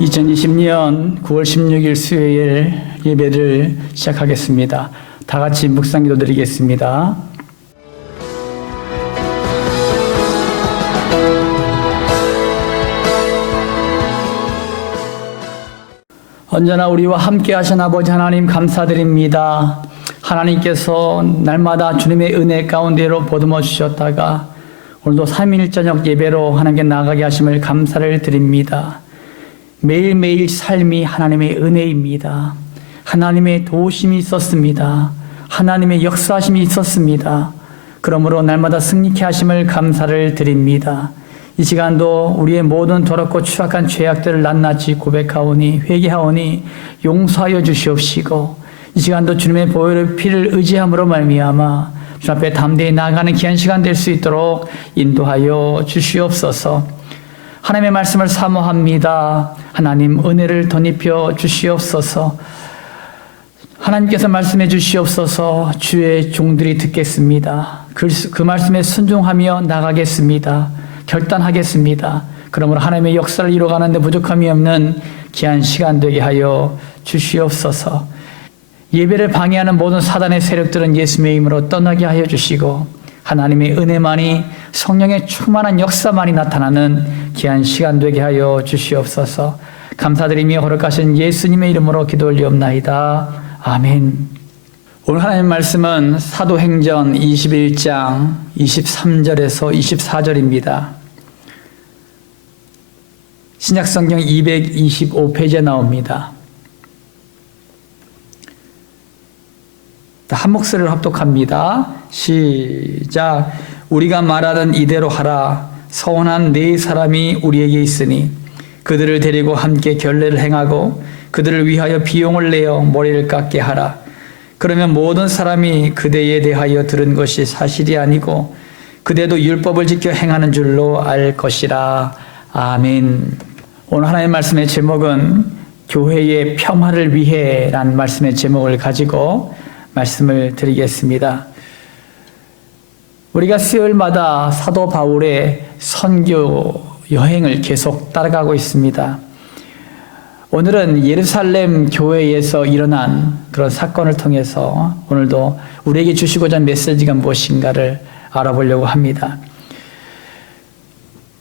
2020년 9월 16일 수요일 예배를 시작하겠습니다. 다 같이 묵상 기도 드리겠습니다. 언제나 우리와 함께 하신 아버지 하나님 감사드립니다. 하나님께서 날마다 주님의 은혜 가운데로 보듬어 주셨다가 오늘도 3일 저녁 예배로 하나님께 나아가게 하심을 감사를 드립니다. 매일매일 삶이 하나님의 은혜입니다. 하나님의 도우심이 있었습니다. 하나님의 역사하심이 있었습니다. 그러므로 날마다 승리케 하심을 감사를 드립니다. 이 시간도 우리의 모든 더럽고 추악한 죄악들을 낱낱이 고백하오니 회개하오니 용서하여 주시옵시고, 이 시간도 주님의 보혈의 피를 의지함으로 말미암아 주 앞에 담대히 나아가는 귀한 시간 될 수 있도록 인도하여 주시옵소서. 하나님의 말씀을 사모합니다. 하나님 은혜를 덧입혀 주시옵소서. 하나님께서 말씀해 주시옵소서. 주의 종들이 듣겠습니다. 그 말씀에 순종하며 나가겠습니다. 결단하겠습니다. 그러므로 하나님의 역사를 이루어가는 데 부족함이 없는 귀한 시간 되게 하여 주시옵소서. 예배를 방해하는 모든 사단의 세력들은 예수님의 이름으로 떠나게 하여 주시고, 하나님의 은혜만이, 성령의 충만한 역사만이 나타나는 귀한 시간 되게 하여 주시옵소서. 감사드리며 거룩하신 예수님의 이름으로 기도 올리옵나이다. 아멘. 오늘 하나님의 말씀은 사도행전 21장 23절에서 24절입니다. 신약성경 225페이지에 나옵니다. 한 목소리를 합독합니다. 시작. 우리가 말하던 이대로 하라. 서원한 네 사람이 우리에게 있으니 그들을 데리고 함께 결례를 행하고 그들을 위하여 비용을 내어 머리를 깎게 하라. 그러면 모든 사람이 그대에 대하여 들은 것이 사실이 아니고 그대도 율법을 지켜 행하는 줄로 알 것이라. 아멘. 오늘 하나님의 말씀의 제목은 교회의 평화를 위해 라는 말씀의 제목을 가지고 말씀을 드리겠습니다. 우리가 수요일마다 사도 바울의 선교 여행을 계속 따라가고 있습니다. 오늘은 예루살렘 교회에서 일어난 그런 사건을 통해서 오늘도 우리에게 주시고자 하는 메시지가 무엇인가를 알아보려고 합니다.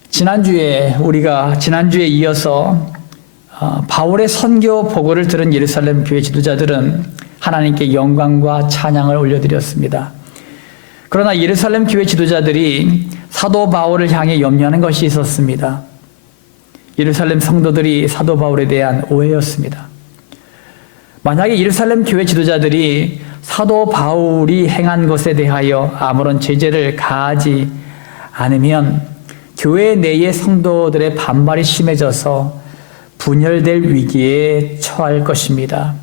지난주에 이어서 바울의 선교 보고를 들은 예루살렘 교회 지도자들은 하나님께 영광과 찬양을 올려드렸습니다. 그러나 예루살렘 교회 지도자들이 사도 바울을 향해 염려하는 것이 있었습니다. 예루살렘 성도들이 사도 바울에 대한 오해였습니다. 만약에 예루살렘 교회 지도자들이 사도 바울이 행한 것에 대하여 아무런 제재를 가하지 않으면 교회 내의 성도들의 반발이 심해져서 분열될 위기에 처할 것입니다.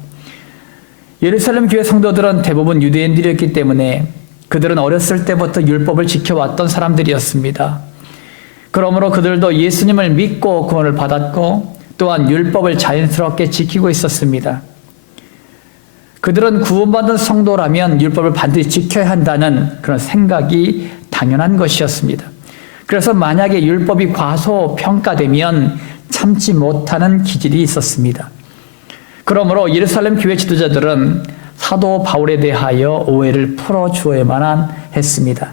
예루살렘 교회 성도들은 대부분 유대인들이었기 때문에 그들은 어렸을 때부터 율법을 지켜왔던 사람들이었습니다. 그러므로 그들도 예수님을 믿고 구원을 받았고 또한 율법을 자연스럽게 지키고 있었습니다. 그들은 구원받은 성도라면 율법을 반드시 지켜야 한다는 그런 생각이 당연한 것이었습니다. 그래서 만약에 율법이 과소평가되면 참지 못하는 기질이 있었습니다. 그러므로 예루살렘 교회 지도자들은 사도 바울에 대하여 오해를 풀어주어야만 했습니다.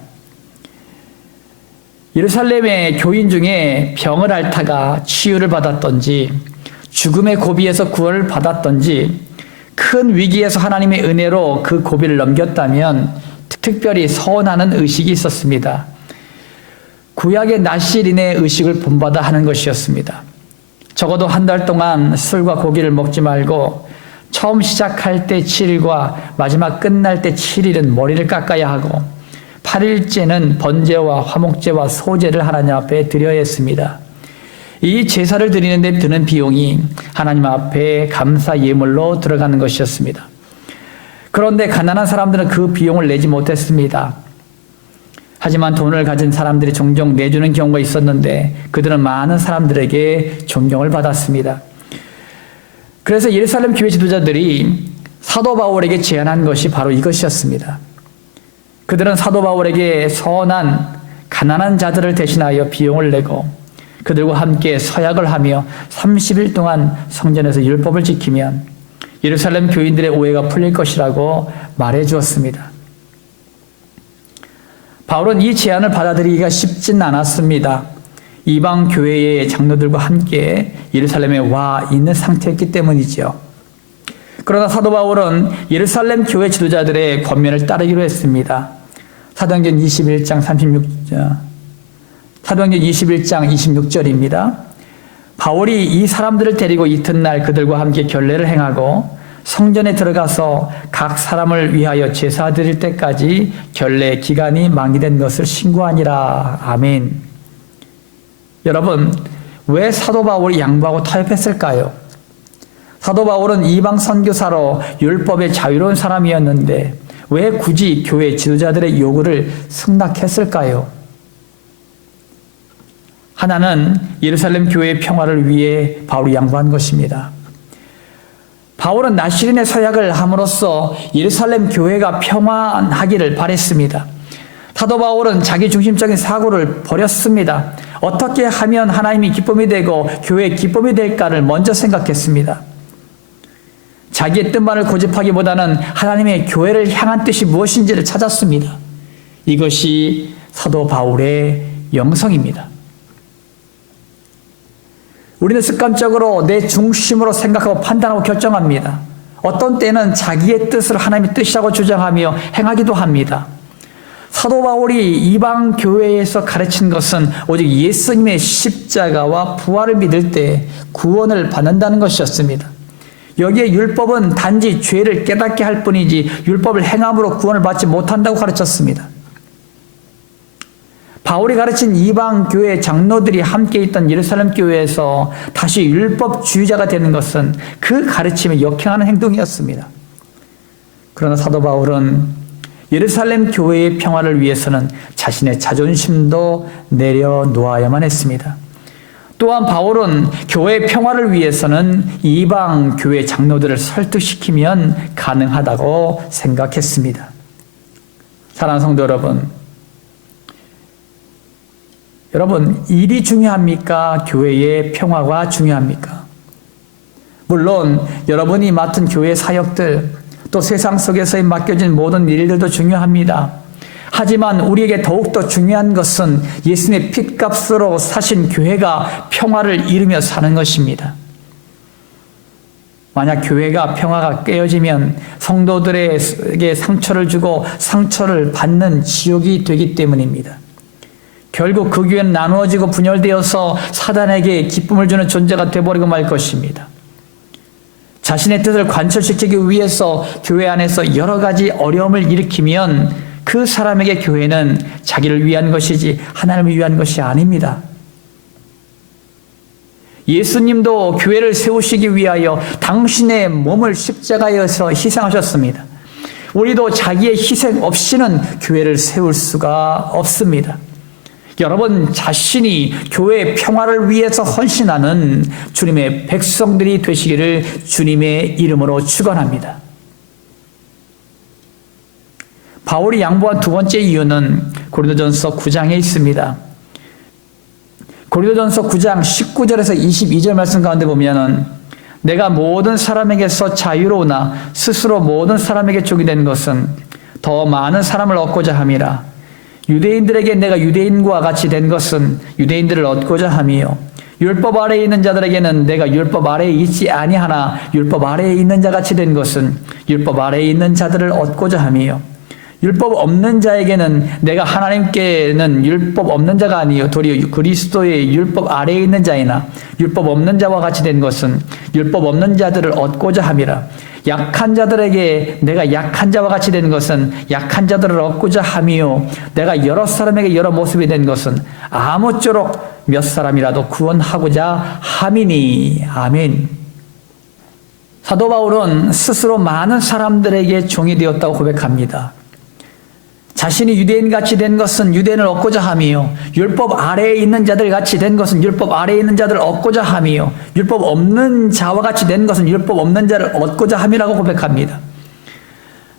예루살렘의 교인 중에 병을 앓다가 치유를 받았던지 죽음의 고비에서 구원을 받았던지 큰 위기에서 하나님의 은혜로 그 고비를 넘겼다면 특별히 서원하는 의식이 있었습니다. 구약의 나실인의 의식을 본받아 하는 것이었습니다. 적어도 한 달 동안 술과 고기를 먹지 말고 처음 시작할 때 7일과 마지막 끝날 때 7일은 머리를 깎아야 하고 8일째는 번제와 화목제와 소제를 하나님 앞에 드려야 했습니다. 이 제사를 드리는 데 드는 비용이 하나님 앞에 감사 예물로 들어가는 것이었습니다. 그런데 가난한 사람들은 그 비용을 내지 못했습니다. 하지만 돈을 가진 사람들이 종종 내주는 경우가 있었는데 그들은 많은 사람들에게 존경을 받았습니다. 그래서 예루살렘 교회 지도자들이 사도 바울에게 제안한 것이 바로 이것이었습니다. 그들은 사도 바울에게 선한 가난한 자들을 대신하여 비용을 내고 그들과 함께 서약을 하며 30일 동안 성전에서 율법을 지키면 예루살렘 교인들의 오해가 풀릴 것이라고 말해 주었습니다. 바울은 이 제안을 받아들이기가 쉽진 않았습니다. 이방 교회의 장로들과 함께 예루살렘에 와 있는 상태였기 때문이죠. 그러나 사도 바울은 예루살렘 교회 지도자들의 권면을 따르기로 했습니다. 사도행전 21장 26절입니다. 바울이 이 사람들을 데리고 이튿날 그들과 함께 결례를 행하고 성전에 들어가서 각 사람을 위하여 제사 드릴 때까지 결례 기간이 만기된 것을 신고하니라. 아멘. 여러분, 왜 사도 바울이 양보하고 타협했을까요? 사도 바울은 이방 선교사로 율법에 자유로운 사람이었는데 왜 굳이 교회 지도자들의 요구를 승낙했을까요? 하나는 예루살렘 교회의 평화를 위해 바울이 양보한 것입니다. 바울은 나시린의 서약을 함으로써 예루살렘 교회가 평안하기를 바랬습니다. 사도 바울은 자기 중심적인 사고를 버렸습니다. 어떻게 하면 하나님이 기쁨이 되고 교회의 기쁨이 될까를 먼저 생각했습니다. 자기의 뜻만을 고집하기보다는 하나님의 교회를 향한 뜻이 무엇인지를 찾았습니다. 이것이 사도 바울의 영성입니다. 우리는 습관적으로 내 중심으로 생각하고 판단하고 결정합니다. 어떤 때는 자기의 뜻을 하나님의 뜻이라고 주장하며 행하기도 합니다. 사도 바울이 이방 교회에서 가르친 것은 오직 예수님의 십자가와 부활을 믿을 때 구원을 받는다는 것이었습니다. 여기에 율법은 단지 죄를 깨닫게 할 뿐이지 율법을 행함으로 구원을 받지 못한다고 가르쳤습니다. 바울이 가르친 이방 교회 장로들이 함께 있던 예루살렘 교회에서 다시 율법주의자가 되는 것은 그 가르침에 역행하는 행동이었습니다. 그러나 사도 바울은 예루살렘 교회의 평화를 위해서는 자신의 자존심도 내려놓아야만 했습니다. 또한 바울은 교회의 평화를 위해서는 이방 교회 장로들을 설득시키면 가능하다고 생각했습니다. 사랑하는 성도 여러분, 일이 중요합니까? 교회의 평화가 중요합니까? 물론 여러분이 맡은 교회 사역들, 또 세상 속에서 맡겨진 모든 일들도 중요합니다. 하지만 우리에게 더욱더 중요한 것은 예수님의 핏값으로 사신 교회가 평화를 이루며 사는 것입니다. 만약 교회가 평화가 깨어지면 성도들에게 상처를 주고 상처를 받는 지옥이 되기 때문입니다. 결국 그 교회는 나누어지고 분열되어서 사단에게 기쁨을 주는 존재가 되어버리고 말 것입니다. 자신의 뜻을 관철시키기 위해서 교회 안에서 여러 가지 어려움을 일으키면 그 사람에게 교회는 자기를 위한 것이지 하나님을 위한 것이 아닙니다. 예수님도 교회를 세우시기 위하여 당신의 몸을 십자가에서 희생하셨습니다. 우리도 자기의 희생 없이는 교회를 세울 수가 없습니다. 여러분 자신이 교회의 평화를 위해서 헌신하는 주님의 백성들이 되시기를 주님의 이름으로 축원합니다. 바울이 양보한 두 번째 이유는 고린도전서 9장에 있습니다. 고린도전서 9장 19절에서 22절 말씀 가운데 보면은 내가 모든 사람에게서 자유로우나 스스로 모든 사람에게 족이 된 것은 더 많은 사람을 얻고자 함이라. 유대인들에게 내가 유대인과 같이 된 것은 유대인들을 얻고자 함이요 율법 아래에 있는 자들에게는 내가 율법 아래에 있지 아니하나 율법 아래에 있는 자같이 된 것은 율법 아래에 있는 자들을 얻고자 함이요 율법 없는 자에게는 내가 하나님께는 율법 없는 자가 아니요 도리어 그리스도의 율법 아래에 있는 자이나 율법 없는 자와 같이 된 것은 율법 없는 자들을 얻고자 함이라. 약한 자들에게 내가 약한 자와 같이 된 것은 약한 자들을 얻고자 함이요 내가 여러 사람에게 여러 모습이 된 것은 아무쪼록 몇 사람이라도 구원하고자 함이니. 아멘. 사도 바울은 스스로 많은 사람들에게 종이 되었다고 고백합니다. 자신이 유대인같이 된 것은 유대인을 얻고자 함이요 율법 아래에 있는 자들 같이 된 것은 율법 아래에 있는 자들을 얻고자 함이요 율법 없는 자와 같이 된 것은 율법 없는 자를 얻고자 함이라고 고백합니다.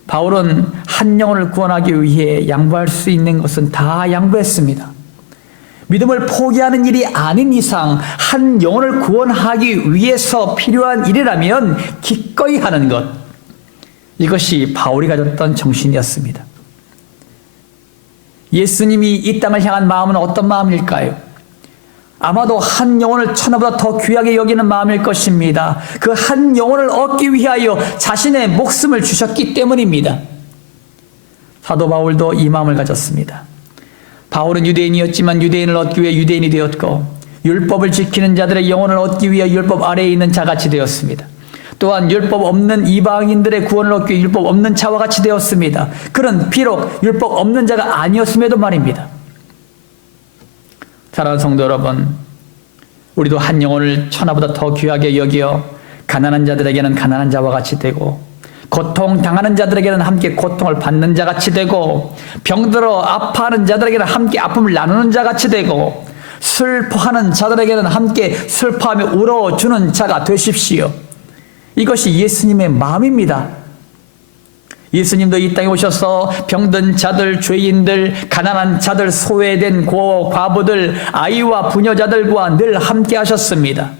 바울은 한 영혼을 구원하기 위해 양보할 수 있는 것은 다 양보했습니다. 믿음을 포기하는 일이 아닌 이상 한 영혼을 구원하기 위해서 필요한 일이라면 기꺼이 하는 것. 이것이 바울이 가졌던 정신이었습니다. 예수님이 이 땅을 향한 마음은 어떤 마음일까요? 아마도 한 영혼을 천하보다 더 귀하게 여기는 마음일 것입니다. 그 한 영혼을 얻기 위하여 자신의 목숨을 주셨기 때문입니다. 사도 바울도 이 마음을 가졌습니다. 바울은 유대인이었지만 유대인을 얻기 위해 유대인이 되었고, 율법을 지키는 자들의 영혼을 얻기 위해 율법 아래에 있는 자같이 되었습니다. 또한 율법 없는 이방인들의 구원을 얻기 위해 율법 없는 자와 같이 되었습니다. 그는 비록 율법 없는 자가 아니었음에도 말입니다. 사랑하는 성도 여러분, 우리도 한 영혼을 천하보다 더 귀하게 여기어 가난한 자들에게는 가난한 자와 같이 되고, 고통당하는 자들에게는 함께 고통을 받는 자같이 되고, 병들어 아파하는 자들에게는 함께 아픔을 나누는 자같이 되고, 슬퍼하는 자들에게는 함께 슬퍼하며 울어주는 자가 되십시오. 이것이 예수님의 마음입니다. 예수님도 이 땅에 오셔서 병든 자들, 죄인들, 가난한 자들, 소외된 고, 과부들, 아이와 부녀자들과 늘 함께 하셨습니다.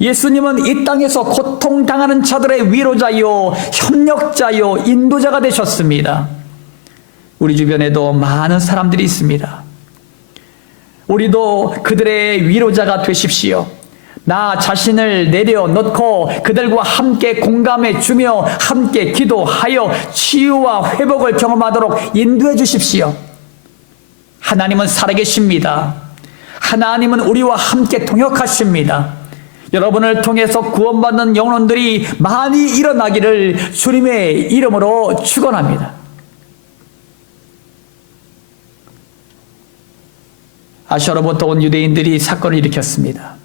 예수님은 이 땅에서 고통당하는 자들의 위로자요, 협력자요, 인도자가 되셨습니다. 우리 주변에도 많은 사람들이 있습니다. 우리도 그들의 위로자가 되십시오. 나 자신을 내려놓고 그들과 함께 공감해 주며 함께 기도하여 치유와 회복을 경험하도록 인도해 주십시오. 하나님은 살아계십니다. 하나님은 우리와 함께 동역하십니다. 여러분을 통해서 구원받는 영혼들이 많이 일어나기를 주님의 이름으로 축원합니다. 아시아로부터 온 유대인들이 사건을 일으켰습니다.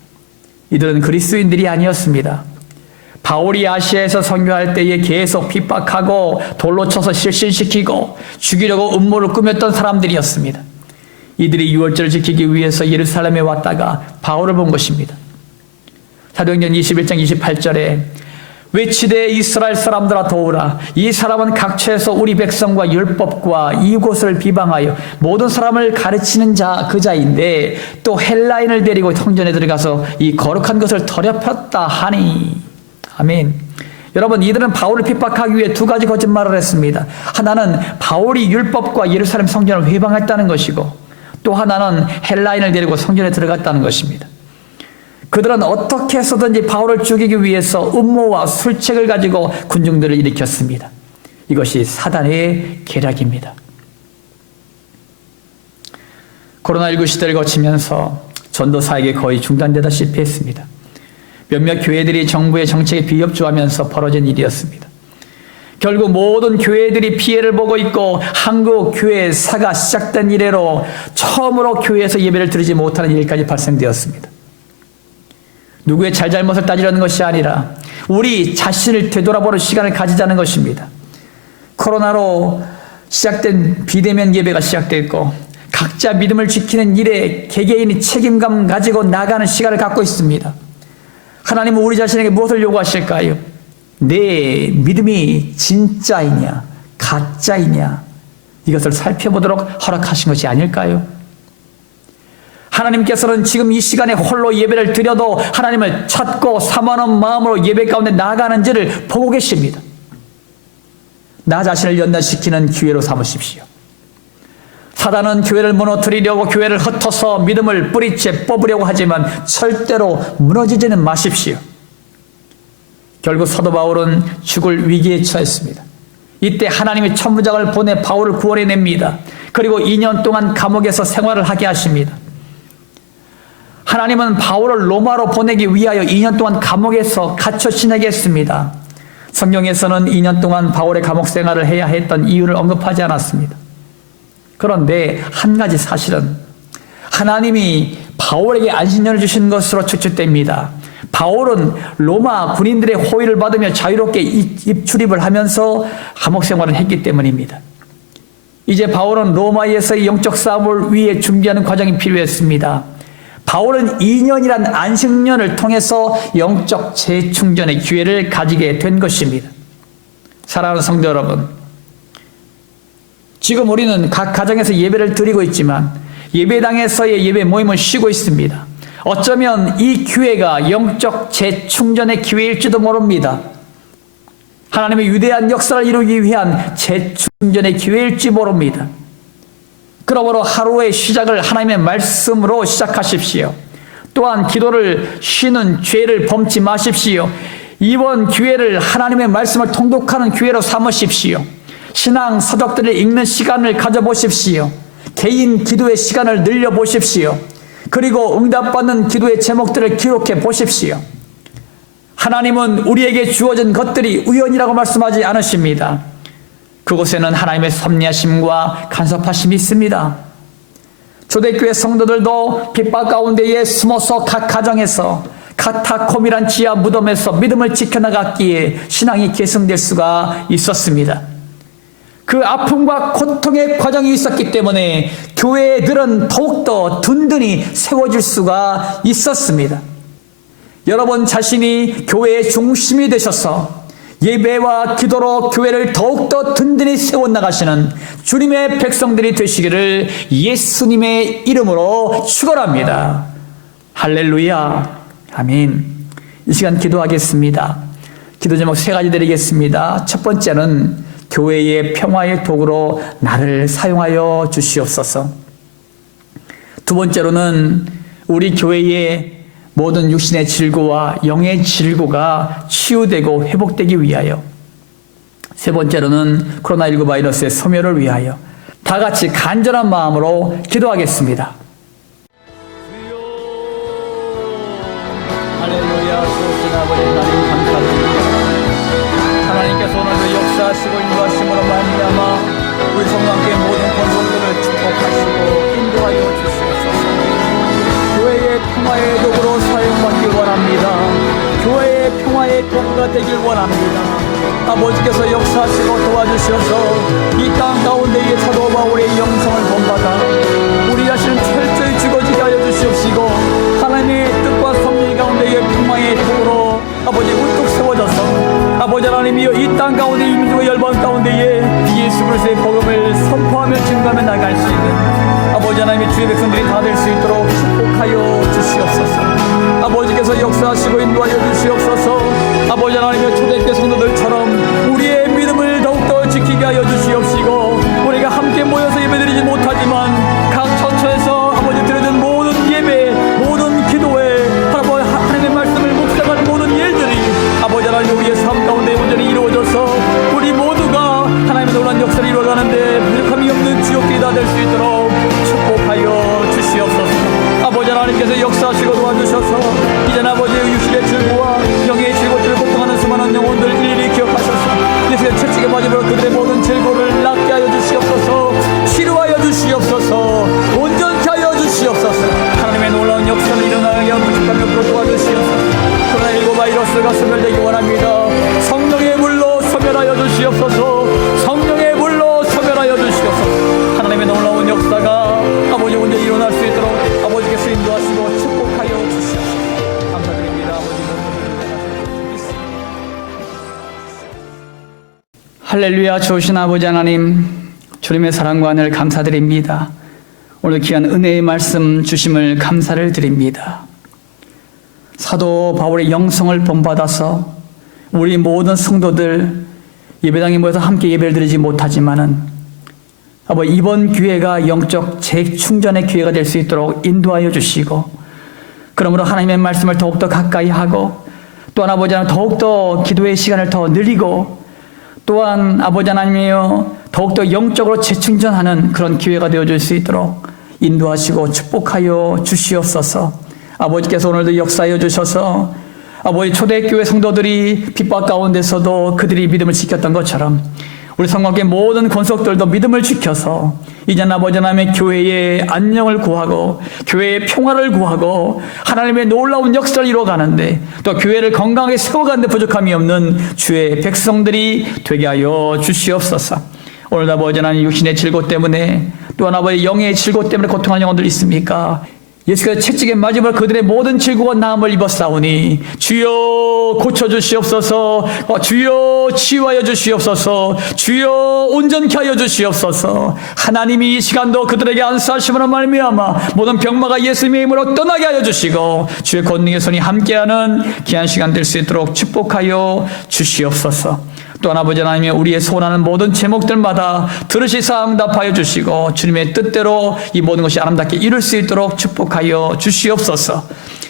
이들은 그리스도인들이 아니었습니다. 바울이 아시아에서 선교할 때에 계속 핍박하고 돌로 쳐서 실신시키고 죽이려고 음모를 꾸몄던 사람들이었습니다. 이들이 유월절을 지키기 위해서 예루살렘에 왔다가 바울을 본 것입니다. 사도행전 21장 28절에 외치되 이스라엘 사람들아 도우라, 이 사람은 각처에서 우리 백성과 율법과 이곳을 비방하여 모든 사람을 가르치는 그 자인데 또 헬라인을 데리고 성전에 들어가서 이 거룩한 것을 더럽혔다 하니. 아멘. 여러분, 이들은 바울을 핍박하기 위해 두 가지 거짓말을 했습니다. 하나는 바울이 율법과 예루살렘 성전을 회방했다는 것이고, 또 하나는 헬라인을 데리고 성전에 들어갔다는 것입니다. 그들은 어떻게 해서든지 바울을 죽이기 위해서 음모와 술책을 가지고 군중들을 일으켰습니다. 이것이 사단의 계략입니다. 코로나19 시대를 거치면서 전도사에게 거의 중단되다시피 했습니다. 몇몇 교회들이 정부의 정책에 비협조하면서 벌어진 일이었습니다. 결국 모든 교회들이 피해를 보고 있고 한국 교회사가 시작된 이래로 처음으로 교회에서 예배를 드리지 못하는 일까지 발생되었습니다. 누구의 잘잘못을 따지려는 것이 아니라 우리 자신을 되돌아보는 시간을 가지자는 것입니다. 코로나로 시작된 비대면 예배가 시작됐고 각자 믿음을 지키는 일에 개개인이 책임감 가지고 나가는 시간을 갖고 있습니다. 하나님은 우리 자신에게 무엇을 요구하실까요? 내 믿음이 진짜이냐 가짜이냐 이것을 살펴보도록 허락하신 것이 아닐까요? 하나님께서는 지금 이 시간에 홀로 예배를 드려도 하나님을 찾고 사모하는 마음으로 예배 가운데 나아가는지를 보고 계십니다. 나 자신을 연단시키는 기회로 삼으십시오. 사단은 교회를 무너뜨리려고 교회를 흩어서 믿음을 뿌리채 뽑으려고 하지만 절대로 무너지지는 마십시오. 결국 사도 바울은 죽을 위기에 처했습니다. 이때 하나님의 천부장을 보내 바울을 구원해냅니다. 그리고 2년 동안 감옥에서 생활을 하게 하십니다. 하나님은 바울을 로마로 보내기 위하여 2년 동안 감옥에서 갇혀 지내게 했습니다. 성경에서는 2년 동안 바울의 감옥 생활을 해야 했던 이유를 언급하지 않았습니다. 그런데 한 가지 사실은 하나님이 바울에게 안식년을 주신 것으로 추측됩니다. 바울은 로마 군인들의 호의를 받으며 자유롭게 입출입을 하면서 감옥 생활을 했기 때문입니다. 이제 바울은 로마에서의 영적 싸움을 위해 준비하는 과정이 필요했습니다. 바울은 2년이란 안식년을 통해서 영적 재충전의 기회를 가지게 된 것입니다. 사랑하는 성도 여러분, 지금 우리는 각 가정에서 예배를 드리고 있지만 예배당에서의 예배 모임을 쉬고 있습니다. 어쩌면 이 기회가 영적 재충전의 기회일지도 모릅니다. 하나님의 위대한 역사를 이루기 위한 재충전의 기회일지 모릅니다. 그러므로 하루의 시작을 하나님의 말씀으로 시작하십시오. 또한 기도를 쉬는 죄를 범치 마십시오. 이번 기회를 하나님의 말씀을 통독하는 기회로 삼으십시오. 신앙 서적들을 읽는 시간을 가져보십시오. 개인 기도의 시간을 늘려보십시오. 그리고 응답받는 기도의 제목들을 기록해 보십시오. 하나님은 우리에게 주어진 것들이 우연이라고 말씀하지 않으십니다. 그곳에는 하나님의 섭리하심과 간섭하심이 있습니다. 초대교회 성도들도 핍박 가운데에 숨어서 각 가정에서 카타콤이란 지하 무덤에서 믿음을 지켜나갔기에 신앙이 계승될 수가 있었습니다. 그 아픔과 고통의 과정이 있었기 때문에 교회들은 더욱더 든든히 세워질 수가 있었습니다. 여러분 자신이 교회의 중심이 되셔서 예배와 기도로 교회를 더욱더 든든히 세워나가시는 주님의 백성들이 되시기를 예수님의 이름으로 축원합니다. 할렐루야. 아멘. 이 시간 기도하겠습니다. 기도 제목 3가지 드리겠습니다. 첫 번째는 교회의 평화의 도구로 나를 사용하여 주시옵소서. 두 번째로는 우리 교회의 모든 육신의 질고와 영의 질고가 치유되고 회복되기 위하여. 세 번째로는 코로나19 바이러스의 소멸을 위하여. 다 같이 간절한 마음으로 기도하겠습니다. 할렐루야. 수고하신 아버지 하나님 감사드립니다. 하나님께서 오늘도 역사하시고 인도하심으로 말미암아 우리 성도함께 모든 권속들을 축복하시고 인도하여 주시옵소서. 교회의 평화의 도구로 사용받길 원합니다. 교회의 평화의 도구가 되길 원합니다. 아버지께서 역사하시고 도와주셔서 이 땅 가운데에 사도 바울의 영성을 본받아 우리 자신을 철저히 죽어지게 하여 주시옵시고 하나님의 뜻과 섭리 가운데의 평화의 도구로 아버지 우뚝 세워져서 아버지 하나님이여 이 땅 가운데 이민족의 열방 가운데에 예수 그리스도의 복음을 선포하며 증거하며 나갈 수 있는 아버지 하나님의 주의 백성들이 다 될 수 있도록 축복하여 주시옵소서. 아버지께서 역사하시고 인도하여 주시옵소서. 아버지 하나님의 초대교회 성도들처럼 우리의 믿음을 더욱더 지키게 하여 주시옵시고 우리가 함께 모여서 예배드리지 못하지만 각 처처에서 아버지 드려진 모든 예배 모든 기도에 하나님의 말씀을 묵상하는 모든 일들이 아버지 하나님 우리의 삶 가운데 온전히 이루어져서 우리 모두가 하나님의 놀라운 역사를 이루어가는데 부족함이 없는 지옥들이 다 될 수 있도록 축복하여 주시옵소서. 아버지 하나님께서 역사하시고 도와주셔서 이제 아버지의 육신의 질고와 영의 질고들을 고통하는 수많은 영혼들 일일이 기억하셔서 예수의 채찍에 맞으므로 그들의 모든 질고를 낫게 하여 주시옵소서. 치료하여 주시옵소서. 온전케 하여 주시옵소서. 하나님의 놀라운 역사를 일어나게 하여 부족함이 없도록 도와주시옵소서. 코로나19 바이러스가 소멸되기 원합니다. 성령의 물로 소멸하여 주시옵소서. 성령의 물로 소멸하여 주시옵소서. 하나님의 놀라운 역사가 아버지 온전히 일어날 수 있도록 아버지께서 인도하시고 축복하여 주시옵소서. 감사드립니다. 아버지 할렐루야. 좋으신 아버지 하나님 주님의 사랑과 은혜를 감사드립니다. 오늘 귀한 은혜의 말씀 주심을 감사를 드립니다. 사도 바울의 영성을 본받아서 우리 모든 성도들 예배당에 모여서 함께 예배를 드리지 못하지만은 아버지 이번 기회가 영적 재충전의 기회가 될 수 있도록 인도하여 주시고 그러므로 하나님의 말씀을 더욱더 가까이 하고 또한 아버지 하나님 더욱더 기도의 시간을 더 늘리고 또한 아버지 하나님이여 더욱더 영적으로 재충전하는 그런 기회가 되어줄 수 있도록 인도하시고 축복하여 주시옵소서. 아버지께서 오늘도 역사하여 주셔서 아버지 초대교회 성도들이 핍박 가운데서도 그들이 믿음을 지켰던 것처럼 우리 성곽의 모든 권속들도 믿음을 지켜서 이제는 아버지 하나님의 교회의 안녕을 구하고 교회의 평화를 구하고 하나님의 놀라운 역사를 이루어가는데 또 교회를 건강하게 세워가는데 부족함이 없는 주의 백성들이 되게 하여 주시옵소서. 오늘도 아버지 하나님 육신의 질고 때문에 또한 아버지 영의 질고 때문에 고통하는 영혼들 있습니까? 예수께서 채찍에 맞으며 그들의 모든 질고와 나음을 입었사오니 주여 고쳐주시옵소서. 주여 치유하여 주시옵소서. 주여 온전케 하여 주시옵소서. 하나님이 이 시간도 그들에게 안수하심으로 말미암아 모든 병마가 예수님의 이름으로 떠나게 하여 주시고 주의 권능의 손이 함께하는 귀한 시간 될 수 있도록 축복하여 주시옵소서. 또한 아버지 하나님이 우리의 소원하는 모든 제목들마다 들으시사 응답하여 주시고 주님의 뜻대로 이 모든 것이 아름답게 이룰 수 있도록 축복하여 주시옵소서.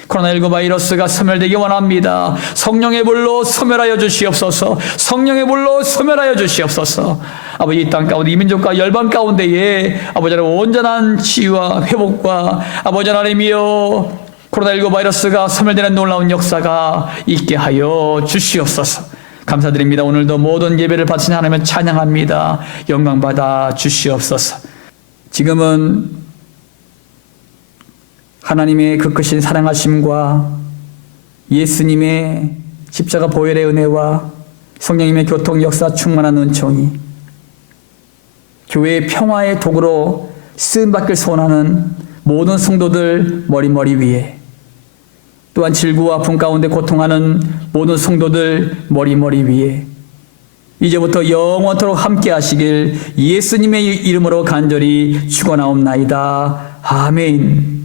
코로나19 바이러스가 소멸되기 원합니다. 성령의 불로 소멸하여 주시옵소서. 성령의 불로 소멸하여 주시옵소서. 아버지 이 땅 가운데 이 민족과 열방 가운데에 아버지 하나님 온전한 치유와 회복과 아버지 하나님이여 코로나19 바이러스가 소멸되는 놀라운 역사가 있게 하여 주시옵소서. 감사드립니다. 오늘도 모든 예배를 바치는 하나님을 찬양합니다. 영광받아 주시옵소서. 지금은 하나님의 그 크신 사랑하심과 예수님의 십자가 보혈의 은혜와 성령님의 교통 역사 충만한 은총이 교회의 평화의 도구로 쓰임받길 소원하는 모든 성도들 머리 위에, 또한 질구와 아픔 가운데 고통하는 모든 성도들 머리 위에 이제부터 영원토록 함께 하시길 예수님의 이름으로 간절히 축원하옵나이다. 아멘.